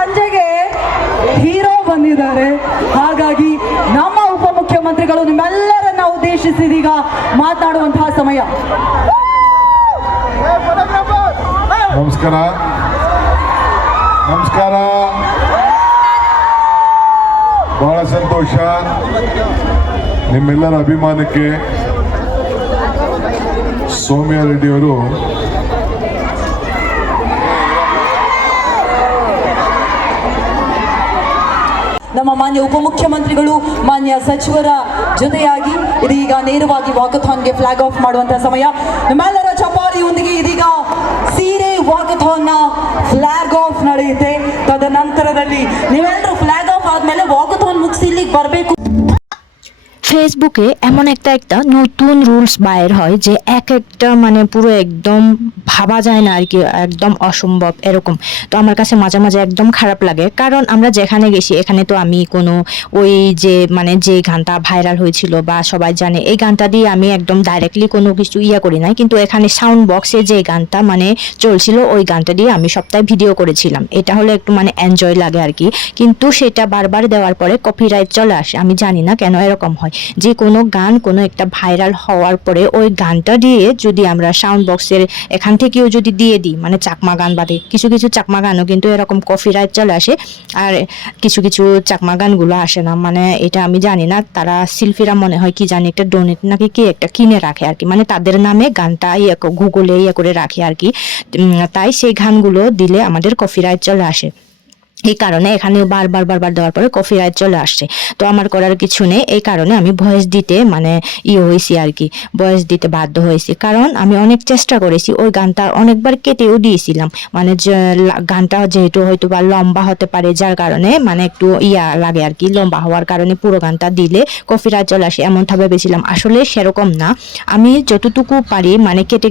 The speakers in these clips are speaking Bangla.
ಸಂಜೆಗೆ ಹೀರೋ ಬಂದಿದ್ದಾರೆ. ಹಾಗಾಗಿ ನಮ್ಮ ಉಪಮುಖ್ಯಮಂತ್ರಿಗಳು ನಿಮ್ಮೆಲ್ಲರನ್ನ ಉದ್ದೇಶಿಸಿದೀಗ ಮಾತನಾಡುವಂತಹ ಸಮಯ. ನಮಸ್ಕಾರ. ನಮಸ್ಕಾರ. ಬಹಳ ಸಂತೋಷ ನಿಮ್ಮೆಲ್ಲರ ಅಭಿಮಾನಕ್ಕೆ ಸೌಮ್ಯ ರೆಡ್ಡಿಯವರು ನಮ್ಮ ಮಾನ್ಯ ಉಪಮುಖ್ಯಮಂತ್ರಿಗಳು ಮಾನ್ಯ ಸಚಿವರ ಜೊತೆಯಾಗಿ ಇದೀಗ ನೇರವಾಗಿ ವಾಕಥಾನ್ಗೆ ಫ್ಲಾಗ್ ಆಫ್ ಮಾಡುವಂತಹ ಸಮಯ. ನಿಮ್ಮೆಲ್ಲರ ಚಪಾರಿಯೊಂದಿಗೆ ಇದೀಗ ಸೀರೆ ವಾಕಥಾನ್ನ ಫ್ಲಾಗ್ ಆಫ್ ನಡೆಯುತ್ತೆ. ತದನಂತರದಲ್ಲಿ ನೀವೆಲ್ಲರೂ ಫ್ಲಾಗ್ ಆಫ್ ಆದ್ಮೇಲೆ ವಾಕಥಾನ್ ಮುಗಿಸಿ ಇಲ್ಲಿಗೆ ಬರಬೇಕು. ফেসবুকে এমন একটা নতুন রুলস বাইর হয় যে একটা মানে পুরো একদম ভাবা যায় না আর কি, একদম অসম্ভব এরকম। তো আমার কাছে মাঝে মাঝে একদম খারাপ লাগে, কারণ আমরা যেখানে গেছি এখানে তো আমি কোনো ওই যে মানে যে গানটা ভাইরাল হয়েছিল বা সবাই জানে এই গানটা দিয়ে আমি একদম ডাইরেক্টলি কোনো কিছু করি নাই, কিন্তু এখানে সাউন্ড বক্সে যে গানটা মানে চলছিল ওই গানটা দিয়ে আমি সপ্তাহে ভিডিও করেছিলাম। এটা হলো একটু মানে এনজয় লাগে আর কি, কিন্তু সেটা বারবার দেওয়ার পরে কপিরাইট চলে আসে। আমি জানি না কেন এরকম হয়, যে কোনো গান কোনো একটা ভাইরাল হওয়ার পরে ওই গানটা দিয়ে যদি আমরা সাউন্ড বক্সের এখান থেকেও যদি দিয়ে দিই, মানে চাকমা গান বাদে কিছু কিছু চাকমা গানও কিন্তু এরকম কপিরাইট চলে আসে, আর কিছু কিছু চাকমা গানগুলো আসে না। মানে এটা আমি জানি না, তারা শিল্পীরা মনে হয় কি জানি একটা ডোনেট নাকি কি একটা কিনে রাখে আর কি, মানে তাদের নামে গানটা গুগলে করে রাখে আর কি। তাই সেই গানগুলো দিলে আমাদের কপিরাইট চলে আসে। এই কারণে এখানে বারবার দেওয়ার পরে কপিরাইট চলে আসছে। তো আমার করার কিছু নেই, এই কারণে আমি ভয়েস দিতে মানে হয়েছি আর কি, ভয়েস দিতে বাধ্য হয়েছি। কারণ আমি অনেক চেষ্টা করেছি, ওই গানটা অনেকবার কেটেও দিয়েছিলাম, মানে গানটা যেহেতু হয়তো বা লম্বা হতে পারে, যার কারণে মানে একটু লাগে আর কি, লম্বা হওয়ার কারণে পুরো গানটা দিলে কপিরাইট চলে আসে এমনটা ভেবেছিলাম। আসলে সেরকম না, আমি যতটুকু পারি মানে কেটে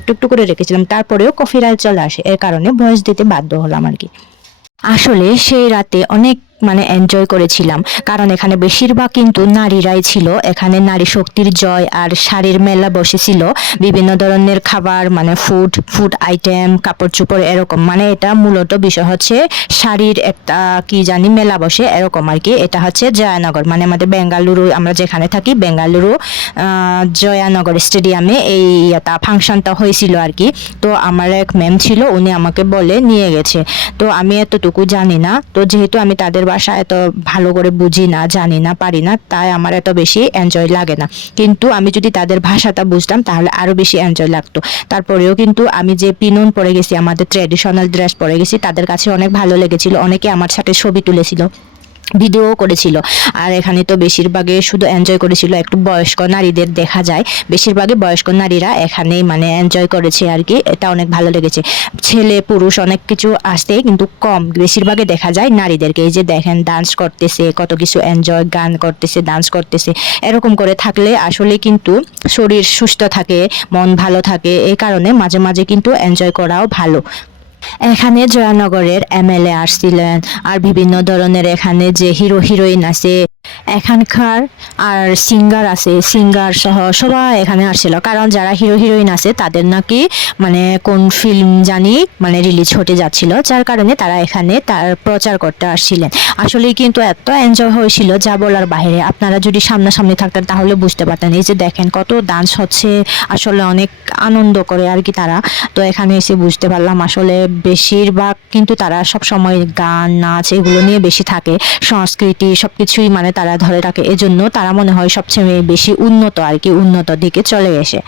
একটু একটু করে রেখেছিলাম, তারপরেও কপিরাইট চলে আসে, এর কারণে ভয়েস দিতে বাধ্য হলাম আর কি। আসলে সেই রাতে অনেক মানে এনজয় করেছিলাম, কারণ এখানে বেশিরভাগ কিন্তু নারীরাই ছিল। এখানে নারী শক্তির জয় আর শাড়ির মেলা বসেছিল, বিভিন্ন ধরনের খাবার মানে ফুড আইটেম, কাপড় চোপড় এরকম। মানে এটা মূলত বিষয় হচ্ছে শাড়ির একটা কি জানি মেলা বসে এরকম আর কি। এটা হচ্ছে জয়ানগর, মানে আমাদের বেঙ্গালুরু, আমরা যেখানে থাকি বেঙ্গালুরু জয়ানগর স্টেডিয়ামে এই ফাংশনটা হয়েছিল আর কি। তো আমার এক ম্যাম ছিল, উনি আমাকে বলে নিয়ে গেছে। তো আমি এতটুকু জানি না, তো যেহেতু আমি তাদের ভাষা এত ভালো করে বুঝি না, জানি না, পারি না, তাই আমার এত বেশি এনজয় লাগে না। কিন্তু আমি যদি তাদের ভাষাটা বুঝতাম তাহলে আরো বেশি এনজয় লাগতো। তারপরেও কিন্তু আমি যে পিনন পরে গেছি, আমাদের ট্র্যাডিশনাল ড্রেস পরে গেছি, তাদের কাছে অনেক ভালো লেগেছিল। অনেকে আমার সাথে ছবি তুলেছিল, ভিডিও করেছিল। আর এখানে তো বেশিরভাগে শুধু এনজয় করেছিল একটু বয়স্ক নারীদের দেখা যায়, বেশিরভাগই বয়স্ক নারীরা এখানে মানে এনজয় করেছে আর কি। এটা অনেক ভালো লেগেছে। ছেলে পুরুষ অনেক কিছু আসতে কিন্তু কম, বেশিরভাগে দেখা যায় নারীদেরকে। এই যে দেখেন ডান্স করতেছে, কত কিছু এনজয়, গান করতেছে, ডান্স করতেছে। এরকম করে থাকলে আসলে কিন্তু শরীর সুস্থ থাকে, মন ভালো থাকে, এই কারণে মাঝে মাঝে কিন্তু এনজয় করাও ভালো। এখানে জয়ানগরের এমএলএ আসছিলেন, আর বিভিন্ন ধরনের এখানে যে হিরো হিরোইন আছে এখানকার, আর সিঙ্গার আছে, সিঙ্গার সহ সবাই এখানে আসছিল। কারণ যারা হিরো হিরোইন আছে তাদের নাকি মানে কোন ফিল্ম জানি মানে রিলিজ হতে যাচ্ছিল, যার কারণে তারা এখানে তার প্রচার করতে আসছিলেন। আসলে কিন্তু এত এনজয় হয়েছিল যা বলার বাইরে। আপনারা যদি সামনাসামনি থাকতেন তাহলে বুঝতে পারতেন। এই যে দেখেন কত ডান্স হচ্ছে, আসলে অনেক আনন্দ করে আর কি তারা। তো এখানে এসে বুঝতে পারলাম আসলে বেশিরভাগ কিন্তু তারা সব সময় গান নাচ এগুলো নিয়ে বেশি থাকে, সংস্কৃতি সবকিছুই মানে তারা ধরে রাখে। এজন্য তারা মনে হয় সবচেয়ে বেশি উন্নত আর কি, উন্নত দিকে চলে গেছে।